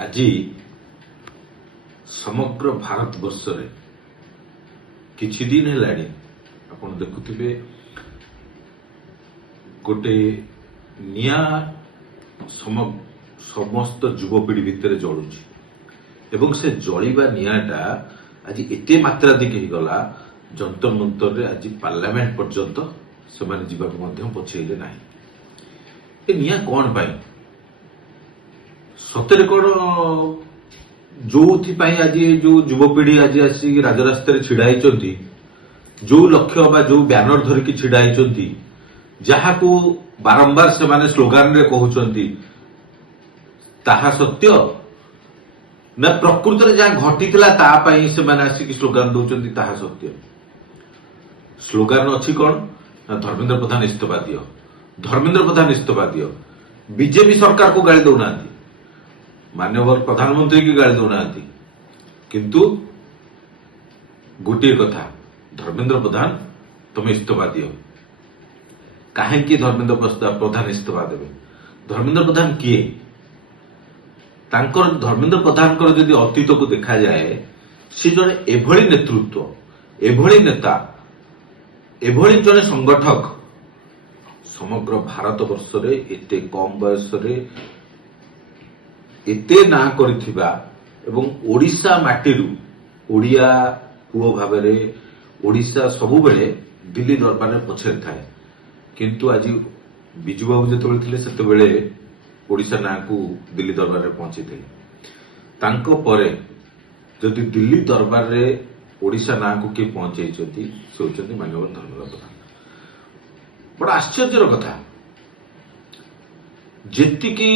আজি समग्र भारत वर्ष रे किछि दिन हेलाणी आपण देखुथिबे गोटे निया समस्त युवपीढ़ी भितर जलुची एवं से जलिबा नियाटा आज एते मात्राधिक हो गला जंतर मंतर रे आज पार्लियामेंट पर्यंत से माने जीवाक मध्य पछेले नाही। ए निया कोन पाई सतरे कोन जो आज जो युवपीढ़ी आज आसी राजरास्ता छिड़ाई जो लक्ष्य बा जो ब्यानर धरिकी छिड़ाई जहाँ को बारंबार से माने स्लोगान रे कहउचंती ताहा सत्य ना प्रकृत रे जहाँ घटितला ता पई से माने आसी स्लोगान दउचंती ताहा सत्य। स्लोगान अछि कोन ना धर्मेंद्र प्रधान इस्तीफा दियो, धर्मेंद्र प्रधान इस्तीफा दियो। बीजेपी सरकार को गाली दउना माननीय प्रधानमंत्री की गाली दौना किंतु गोटे कथा धर्मेंद्र प्रधान तुम्हें इस्तीफा दियो। कहीं धर्मेंद्र प्रधान इस्तीफा देवे? धर्मेंद्र प्रधान किए? धर्मेंद्र प्रधान जदि अतीत को देखा जाए सी जड़े एभली नेतृत्व एभली नेता एभली जड़े संगठक समग्र भारत वर्ष रे एते कम बयस रे एते ना करिथिबा एवं ओडिशा माटीरू ओडिया पुओ भाबरे ओडिशा सबु बेले दिल्ली दरबार में पछे थाए किंतु आज बिजू बाबू जेतबेले थिले सेतबेले ओडिशा ना को दिल्ली दरबार में पहुंची थे। तांको परे जदि दिल्ली दरबार रे ओडिशा ना को के पहुंचे से होचंती माननीय धर्मेंद्र प्रधान। बड़ा आश्चर्यर कथा जेति की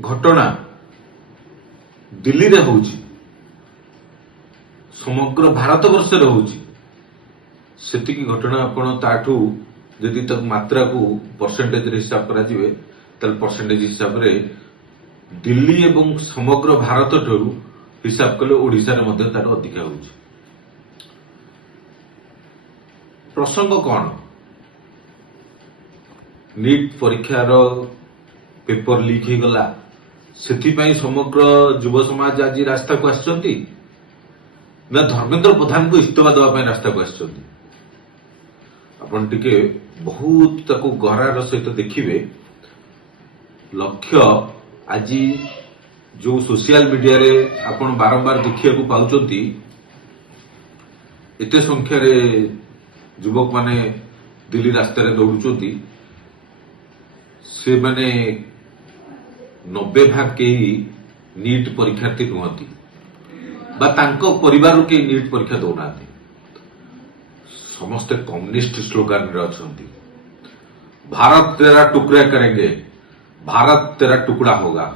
घटना दिल्ली रे होउची समग्र भारत वर्ष रे होउची सेति की घटना आपण ताठू यदि तक मात्रा को परसेंटेज रे हिसाब करा जिवे तल परसेंटेज हिसाब रे दिल्ली एवं समग्र भारत ठरू हिसाब कले ओडिसा रे मध्ये तार अधिक होउची। प्रसंग कोन नीट परीक्षा रो पेपर लीक ही गला सेथिपाई समग्र युव समाज आज रास्ता को आसचंती ना धर्मेंद्र प्रधान को इस्तीफा देवा पाई रास्ता को आसचंती? आपण टिके बहुत ताको गहरार सहित देखिबे। लक्ष्य आज जो सोशल मीडिया रे आपण बारंबार देखिया को पाउचंती एते संख्या रे युवक माने दिल्ली रास्ता रे दौड़ुचंती से माने 90% के नीट परीक्षार्थी नुहति बा तांको परिवार के नीट परीक्षा दौना समस्ते कम्युनिस्ट स्लोगान रे अछंती। भारत तेरा टुकड़ा करेंगे, भारत तेरा टुकड़ा होगा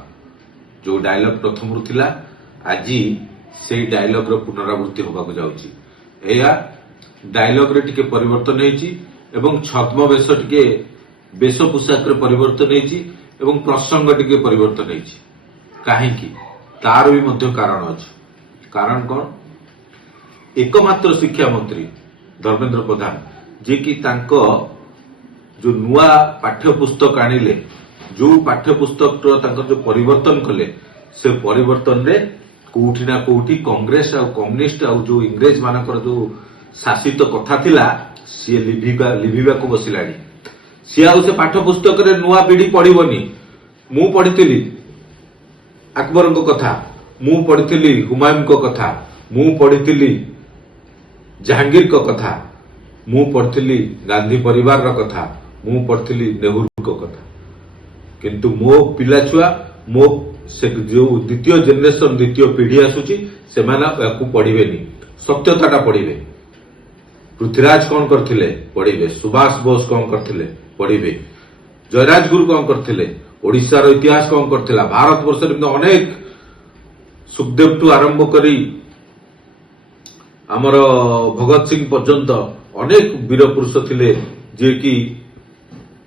जो डायलॉग प्रथम रु थिला आज से डायलॉग रो पुनरावृत्ति होबाक जाउची। एया डायलॉग रे टिके परिवर्तन हेची एवं छद्म वेश पोशाक रे परिवर्तन हेची एवं प्रसंग टिके परिवर्तन हेची। काहेकि तार भी मध्य कारण अछि। कारण कौन? एकमात्र शिक्षा मंत्री धर्मेंद्र प्रधान जे कि तांको जो नुआ पाठ्य पुस्तक आनिले जो पाठ्य पुस्तक तांको जो परिवर्तन कले से परिवर्तन रे कोठी ना कोठी कांग्रेस आ कम्युनिस्ट आ जो इंग्रेज मानकर जो शासित कथा थिला सी लिभिबा को बसिलानी। सी आउ से पाठ्य पुस्तक रे नुआ पीढ़ी पढ़िबनी। मु पढ़िथिली अकबर को कथा, मु पढ़िथिली हुमायूं को कथा, मु पढ़िथिली जहांगीर को कथा, मु पढ़िथिली गांधी परिवार रो कथा, मु पढ़िथिली नेहरू को कथा। किंतु मो पिला छुआ मो से जो द्वितीय जनरेशन द्वितीय पीढ़ी आसुची से माना याकू पढ़िबेनी, सत्यताटा पढ़िबे। पृथ्वीराज कौन करथिले पढ़िबे, सुभाष बोस कौन करथिले पढ़िबे, जयराज गुरु कौन करथिले, ओडिशा रो इतिहास कौन करथिला, भारत वर्ष रे अनेक सुखदेव टू आरंभ करी आमर भगत सिंह पर्यंत अनेक वीर पुरुष थिले जे कि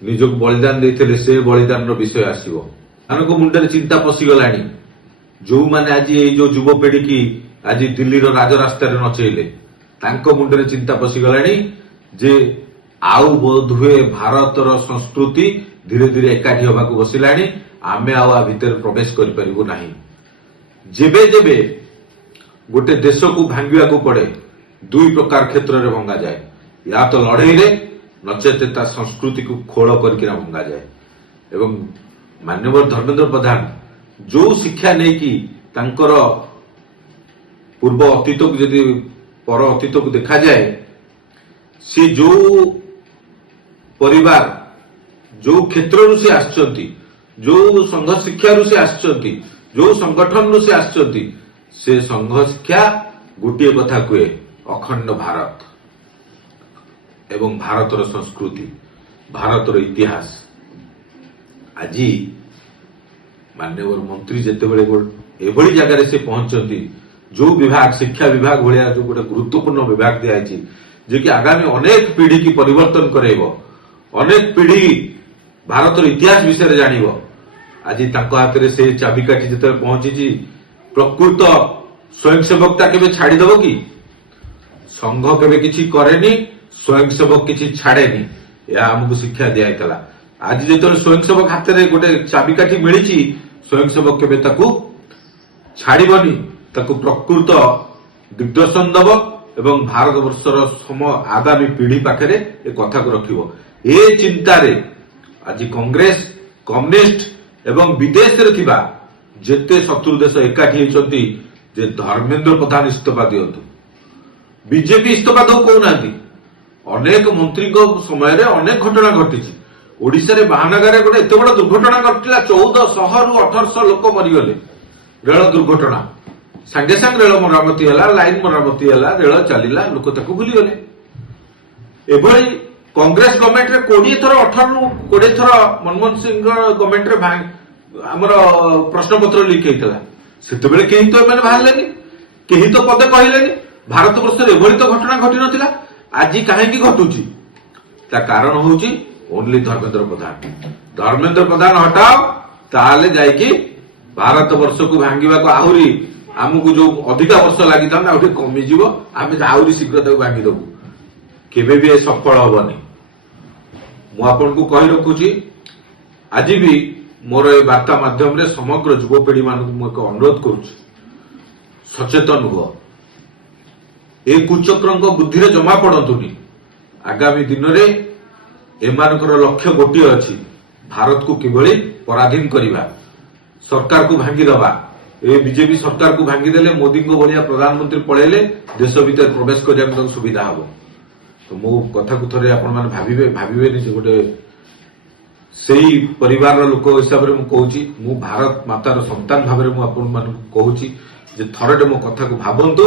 निजक बलिदान देथिले। से बलिदान रो विषय आसीबो मानको मुंडे चिंता पसिगलानी। जो माने आज ए जो युवपीढ़ी की आज दिल्ली रो राजरास्ता रे नचेले तांको मुंडे चिंता पसिगलानी जे आउ बोध हुए भारत रो संस्कृति धीरे धीरे एकाठी होबाकू बसिलानी। आमे आउ भितर प्रवेश करि परिबो नाही। जेबे जेबे गोटे देश को भांगा पड़े दुई प्रकार क्षेत्र में भंगा जाए, या तो लड़ई रे नचेत ता संस्कृति को खोल करके भंगा जाए। एवं माननीय धर्मेंद्र प्रधान जो शिक्षा नहीं कि तांकर पूर्व अतीत को यदि पर अतीत को देखा जाए, सी जो परिवार जो क्षेत्र से आसचंती, जो संघ शिक्षा से आसचंती, जो संगठन से आसचंती, से संघ शिक्षा गोटे कथा कहे अखंड भारत एवं भारतर संस्कृति, भारतर इतिहास। आज माननीय मंत्री जितेबले एभली जगार से पहुंचती, जो विभाग शिक्षा विभाग भाया जो गोटे गुरुत्वपूर्ण विभाग दिखाई जे कि आगामी अनेक पीढ़ी की परिवर्तन करेब, अनेक पीढ़ी भारतर इतिहास विषय जानिब। आज हाथ में से चाबिकाठी जिते पहुंची, प्रकृत स्वयंसेवकता केबे छाड़ीदेव कि? संघ केबे किछि करेनी, स्वयंसेवक किछि छाड़ेनी, यह आमको शिक्षा दिया। आज जो स्वयंसेवक हाथ में गोटे चाबिकाठी मिली, स्वयंसेवक केबे ताकू छाड़बनी, ताकू प्रकृत दिग्दर्शन दब एवं भारत वर्षर सम आगामी पीढ़ी पाखे ए कथा को रखिब। ए चिंतारे आज कांग्रेस, कम्युनिस्ट एवं विदेश रे थिबा जेते शत्रु देश एकाठी होती जे धर्मेंद्र प्रधान इस्तीफा दियंतु, बीजेपी इस्तीफा दो कहूना। अनेक मंत्री समय रे अनेक घटना घटी। ओडिशा रे महानगर गोटे एत बड़ दुर्घटना घटला, 1400 रु 1800 लोक मरीगले रेल दुर्घटना। सांगे सांगे रेल मरामती है, लाइन मरामती है, रेल चलला, लोक ताकू भूलीगले। एभली कांग्रेस गवर्नमेंट रे 20 थर 18 रु 20 थर मनमोहन सिंह गवर्नमेंट रे आमर प्रश्नपत्र लीक होता, से कहीं तो मैंने बाहर कहीं तो पदे कहले। भारत वर्ष एभली तो घटना घटी नाला, आज कहीं घटुची ता कारण हूँ ओनली धर्मेंद्र प्रधान। धर्मेंद्र प्रधान हटाओ, ताले जाइकी भारत वर्ष को भांगा को आहरी आमको जो अधिका वर्ष लगी था कमिज, आम आहरी शीघ्र भांगीदेबू, केबे भी सफल हेनी। मुझे कही रखुची, आज भी मोर ए वार्ता माध्यम समग्र युवपीढ़ी मान एक अनुरोध करुच्ची, सचेतन हुआ, ए कुचक्र बुद्धि रे जमा पड़तुनी। आगामी दिन में एमानकर लक्ष्य गोटे अच्छी, भारत को किभली पराधीन करवा, सरकार को भांगीदबा। ए बीजेपी सरकार को भांगीदेले मोदी को भाया प्रधानमंत्री पलैले देश भीतर प्रवेश करने सुविधा हम। तो मो कथा को थे आपण मैंने भावे गोटे से परिवार लोक हिसाब से मुझे मु भारत मातार संतान भाव में मुझे कहूँ थरटे मो कथा को भावतु,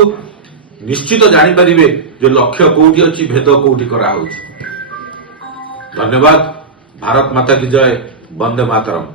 निश्चित जानीपारे जो लक्ष्य कौटी अच्छी, भेद कौटी कराऊ। धन्यवाद। भारत माता की जय। वंदे मातरम।